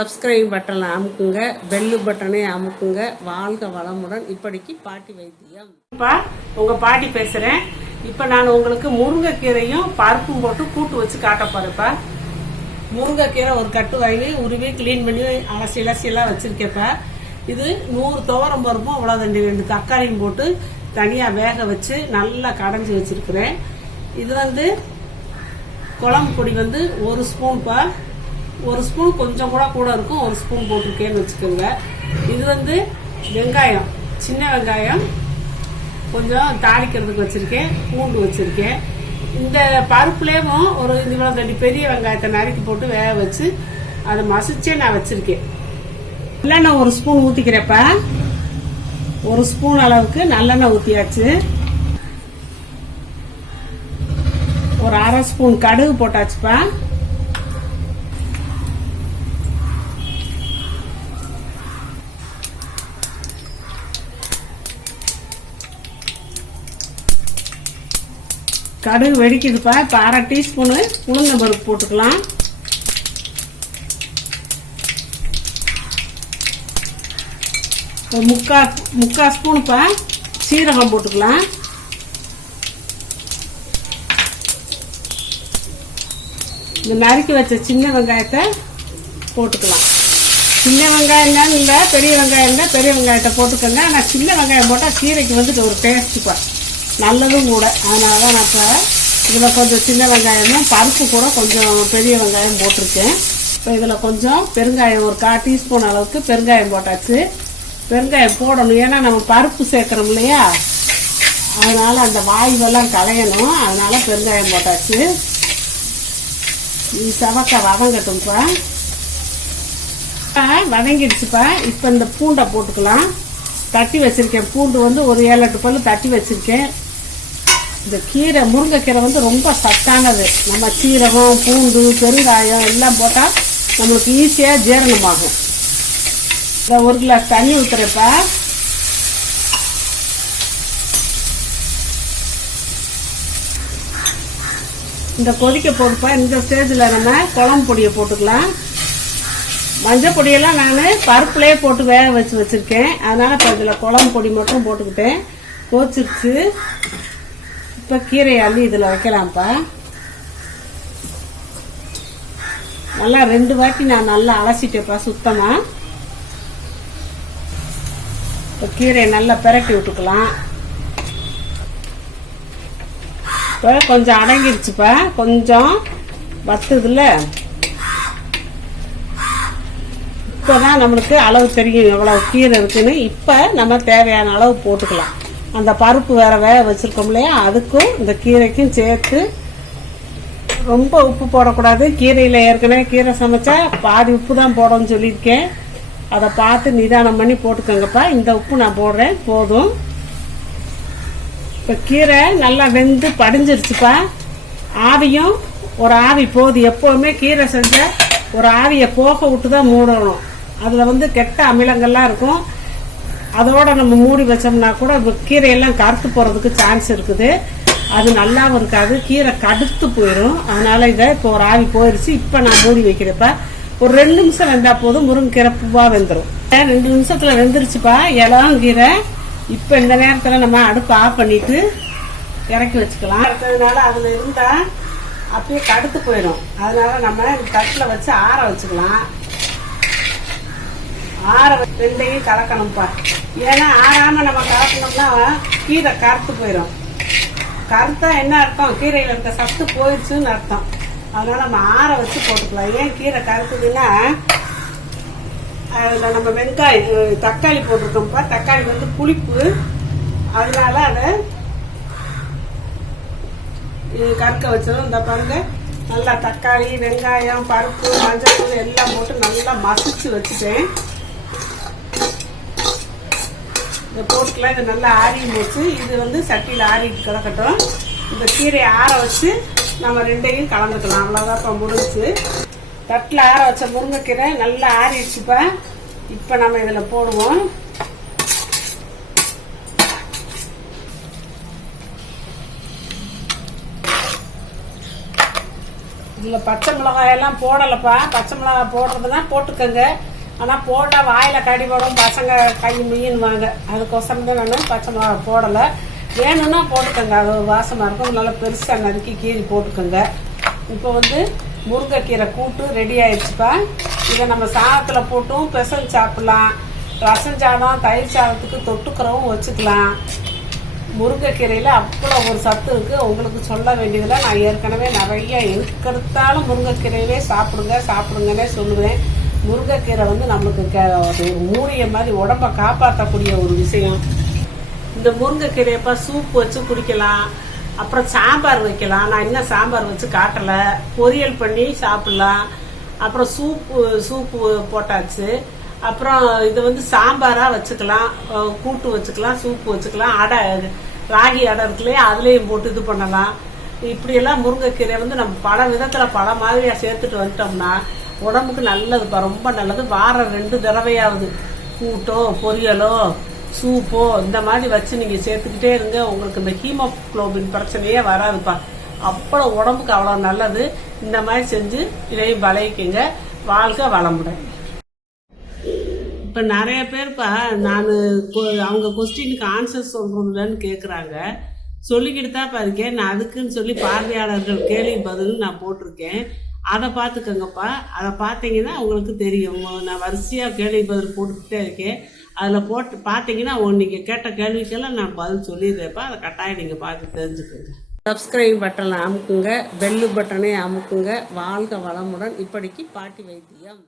Subscribe பட்டனை அமுக்குங்க, bell பட்டனை அமுக்குங்க. வாழ்க வளமுடன். இப்படிக்கு பாட்டி வைத்தியம். உங்க பாட்டி பேசுறேன். இப்ப நான் உங்களுக்கு முருங்கைக்கீரையும் பருப்பும் போட்டு கூட்டு வச்சு காட்ட போறேப்பா. முருங்கைக்கீரை ஒரு கட்டு வாங்கி உருவி கிளீன் பண்ணி அலசியெல்லாம் வச்சிருக்கேப்பா. இது 100 துவரம் பருப்பும் அவ்வளவு 2 தக்காளியும் போட்டு தனியா வேக வச்சு நல்லா கடைஞ்சி வச்சிருக்கிறேன். இது குழம்பு பொடி 1 ஸ்பூன்பா. 1 ஸ்பூன் கொஞ்சம் கூட இருக்கும். 1 ஸ்பூன் போட்டிருக்கேன்னு வச்சுக்கோங்க. இது வெங்காயம், சின்ன வெங்காயம் கொஞ்சம் தாளிக்கிறதுக்கு வச்சிருக்கேன். பூண்டு வச்சிருக்கேன். இந்த பருப்புலேயும் ஒரு இவ்வளவு பெரிய வெங்காயத்தை நறுக்கி போட்டு வேக வச்சு அதை மசிச்சே நான் வச்சிருக்கேன். நல்லெண்ணெய் 1 ஸ்பூன் ஊத்திக்கிறப்ப 1 ஸ்பூன் அளவுக்கு நல்லெண்ணெய் ஊத்தியாச்சு. ஒரு 1/2 ஸ்பூன் கடுகு போட்டாச்சுப்பா. கடுகு வெடிக்குதுப்பா. இப்போ 1/2 டீஸ்பூனு உளுந்தம் பருப்பு போட்டுக்கலாம். முக்கால் ஸ்பூனுப்பா சீரகம் போட்டுக்கலாம். இந்த நறுக்கி வச்ச சின்ன வெங்காயத்தை போட்டுக்கலாம். சின்ன வெங்காயம் தான் இல்லை, பெரிய வெங்காயம் தான், பெரிய வெங்காயத்தை போட்டுக்கோங்க. ஆனால் சின்ன வெங்காயம் போட்டால் கீரைக்கு ஒரு டேஸ்ட்டுப்பா, நல்லதும் கூட. அதனால தான் நான் இப்போ இதில் கொஞ்சம் சின்ன வெங்காயம் தான், பருப்பு கூட கொஞ்சம் பெரிய வெங்காயம் போட்டிருக்கேன். இப்போ இதில் கொஞ்சம் பெருங்காயம் ஒரு 1/4 டீஸ்பூன் அளவுக்கு பெருங்காயம் போட்டாச்சு. பெருங்காயம் போடணும், ஏன்னா நம்ம பருப்பு சேர்க்குறோம் இல்லையா, அதனால அந்த வாயுவெல்லாம் களையணும். அதனால பெருங்காயம் போட்டாச்சு. இது செவக்க வதங்கட்டும்ப்பா. வதங்கிடுச்சுப்பா. இப்போ இந்த பூண்டை போட்டுக்கலாம். தட்டி வச்சிருக்கேன். பூண்டு ஒரு 7-8 பல்லு தட்டி வச்சிருக்கேன். இந்த கீரை முருங்கைக்கீரை ரொம்ப சத்தானது. நம்ம சீரகம், பூண்டு, பெருங்காயம் எல்லாம் போட்டால் நம்மளுக்கு ஈஸியாக ஜீரணமாகும். இந்த 1 கிளாஸ் தண்ணி ஊற்றுறப்பா. இந்த கொதிக்க போட்டுப்பா. இந்த ஸ்டேஜில் நம்ம குழம்பு பொடியை போட்டுக்கலாம். மஞ்சள் பொடியெல்லாம் நான் பருப்புலேயே போட்டு வேக வச்சிருக்கேன். அதனால இப்போ இதில் குழம்பு பொடி மட்டும் போட்டுக்கிட்டேன். கோச்சிருச்சு. இப்போ கீரையை அள்ளி இதில் வைக்கலாம்ப்பா. நல்லா 2 வாட்டி நான் நல்லா அலசிட்டேப்பா சுத்தமாக. இப்போ கீரையை நல்லா பிரட்டி விட்டுக்கலாம். இப்போ கொஞ்சம் அடங்கிடுச்சுப்பா. கொஞ்சம் வத்துதுல. இப்போதான் நம்மளுக்கு அளவு தெரியும் எவ்வளவு கீரை இருக்குன்னு. இப்போ நம்ம தேவையான அளவு போட்டுக்கலாம். அந்த பருப்பு வேற வேக வச்சிருக்கோம் இல்லையா, அதுக்கும் இந்த கீரைக்கும் சேர்த்து. ரொம்ப உப்பு போடக்கூடாது. கீரையில் ஏற்கனவே கீரை சமைச்சா பாதி உப்பு தான் போடணும்னு சொல்லியிருக்கேன். அதை பார்த்து நிதானம் பண்ணி போட்டுக்கோங்கப்பா. இந்த உப்பு நான் போடுறேன், போதும். இப்போ கீரை நல்லா வெந்து படிஞ்சிருச்சுப்பா. ஆவியும் ஒரு ஆவி போகுது. எப்போவுமே கீரை செஞ்ச ஒரு ஆவியை போக விட்டு தான் மூடணும். அதில் கெட்ட அமிலங்கள்லாம் இருக்கும். அதோட நம்ம மூடி வச்சோம்னா கூட கீரையெல்லாம் கருத்து போகிறதுக்கு சான்ஸ் இருக்குது. அது நல்லாவும் இருக்காது. கீரை கடுத்து போயிடும். அதனால இதை இப்போ ஒரு ஆவி போயிடுச்சு. இப்போ நான் மூடி வைக்கிறப்ப ஒரு 2 நிமிஷம் வெந்தா போதும். முருங்கைக்கீரை பூவாக வெந்துடும். 2 நிமிஷத்தில் வெந்துருச்சுப்பா இளங்கீரை. இப்போ இந்த நேரத்தில் நம்ம அடுப்பு ஆஃப் பண்ணிட்டு இறக்கி வச்சுக்கலாம். இருக்கிறதுனால அதில் இருந்தால் அப்படியே கடுத்து போயிடும். அதனால நம்ம தட்டில் வச்சு ஆற வச்சுக்கலாம். ஆற 2ஐயும் கலக்கணும்ப்பா. ஏன்னா ஆறாம நம்ம கலக்கணும்னா கீரை கருத்து போயிடும். கருத்தா என்ன அர்த்தம்? கீரையில் இருக்க சத்து போயிடுச்சுன்னு அர்த்தம். அதனால நம்ம ஆற வச்சு போட்டுக்கலாம். ஏன் கீரை கருத்துதுன்னா அதில் நம்ம வெங்காயம், தக்காளி போட்டிருக்கோம்ப்பா. தக்காளி புளிப்பு. அதனால அதை கற்க வச்சிடும். இந்த பாருங்க, நல்லா தக்காளி, வெங்காயம், பருப்பு, மஞ்சள் தூள் எல்லாம் போட்டு நல்லா மசிச்சு வச்சுட்டேன். இதை போட்டுக்கலாம். இது நல்லா ஆறியும் போச்சு. இது சட்டியில் ஆறிட்டு கிடக்கட்டும். இந்த கீரையை ஆற வச்சு நம்ம 2ஐயும் கலந்துக்கலாம். அவ்வளோதான் இப்போ முடிஞ்சு. தட்டில் ஆற வச்ச முருங்கைக்கீரை நல்லா ஆறிடுச்சுப்பா. இப்போ நம்ம இதில் போடுவோம். இதில் பச்சை மிளகாயெல்லாம் போடலைப்பா. பச்சை மிளகாய் போடுறதுனா போட்டுக்கோங்க. ஆனால் போட்டால் வாயில் கடிபடும், பசங்க கை மீன்வாங்க. அதுக்கோசரம் தான் நான் பச்சை மிளகாய் போடலை. வேணும்னா போட்டுக்கோங்க, அது வாசமாக இருக்கும். நல்லா பெருசாக நறுக்கி கீறி போட்டுக்கோங்க. இப்போ முருங்கைக்கீரை கூட்டு ரெடி ஆயிடுச்சுப்பா. இதை நம்ம சாதத்தில் போட்டும் பெசஞ்சு சாப்பிட்லாம். ரசம் சாதம், தயிர் சாதத்துக்கு தொட்டுக்கிறவும் வச்சுக்கலாம். முருங்கைக்கீரையில் அவ்வளோ ஒரு சத்து இருக்குது. உங்களுக்கு சொல்ல வேண்டியதில்லை. நான் ஏற்கனவே நிறைய இருக்கிறதாலும் முருங்கைக்கீரையவே சாப்பிடுங்கன்னே சொல்லுவேன். முருங்கைக்கீரை நம்மளுக்கு ஒரு மூலிகை மாதிரி உடம்பை காப்பாற்றக்கூடிய ஒரு விஷயம். இந்த முருங்கைக்கீரையப்பா சூப் வச்சு குடிக்கலாம். அப்புறம் சாம்பார் வைக்கலாம். நான் இன்னும் சாம்பார் வச்சு காட்டலை. பொரியல் பண்ணி சாப்பிட்லாம். அப்புறம் சூப்பு போட்டாச்சு. அப்புறம் இது சாம்பாராக வச்சுக்கலாம், கூட்டு வச்சுக்கலாம், சூப்பு வச்சுக்கலாம். அடை, ராகி அடை இருக்குல்லையா, அதுலேயும் போட்டு இது பண்ணலாம். இப்படியெல்லாம் முருங்கைக்கீரை நம்ம பல விதத்தில் பல மாதிரியாக சேர்த்துட்டு வந்துட்டோம்னா உடம்புக்கு நல்லதுப்பா, ரொம்ப நல்லது. வாரம் 2 தடவையாவது கூட்டோ பொரியலோ சூப்போ இந்த மாதிரி வச்சு நீங்கள் சேர்த்துக்கிட்டே இருங்க. உங்களுக்கு இந்த ஹீமோகுளோபின் பிரச்சனையே வராதுப்பா. அவ்வளோ உடம்புக்கு அவ்வளோ நல்லது. இந்த மாதிரி செஞ்சு இதையும் பழகிக்கங்க. வாழ்க்கை வளமுடன். இப்போ நிறைய பேர்ப்பா அவங்க கொஸ்டினுக்கு ஆன்சர் சொல்கிறதுலன்னு கேட்குறாங்க. சொல்லிக்கிட்டு தான் இருக்கேன். நான் அதுக்குன்னு சொல்லி பார்வையாளர்கள் கேள்வி பதில் நான் போட்டிருக்கேன். அதை பார்த்துக்கோங்கப்பா. அதை பார்த்தீங்கன்னா உங்களுக்கு தெரியும். நான் வரிசையாக கேள்வி பதில் போட்டுக்கிட்டே இருக்கேன். அதில் பார்த்தீங்கன்னா நீங்கள் கேட்ட கேள்விக்கெல்லாம் நான் பதில் சொல்லிடுறேன்ப்பா. அதை கட்டாயம் நீங்கள் பார்த்து தெரிஞ்சுக்கோங்க. சப்ஸ்கிரைப் பட்டனை அமுக்குங்க, பெல்லு பட்டனை அமுக்குங்க. வாழ்க வளமுடன். இப்படிக்கு பாட்டி வைத்தியம்.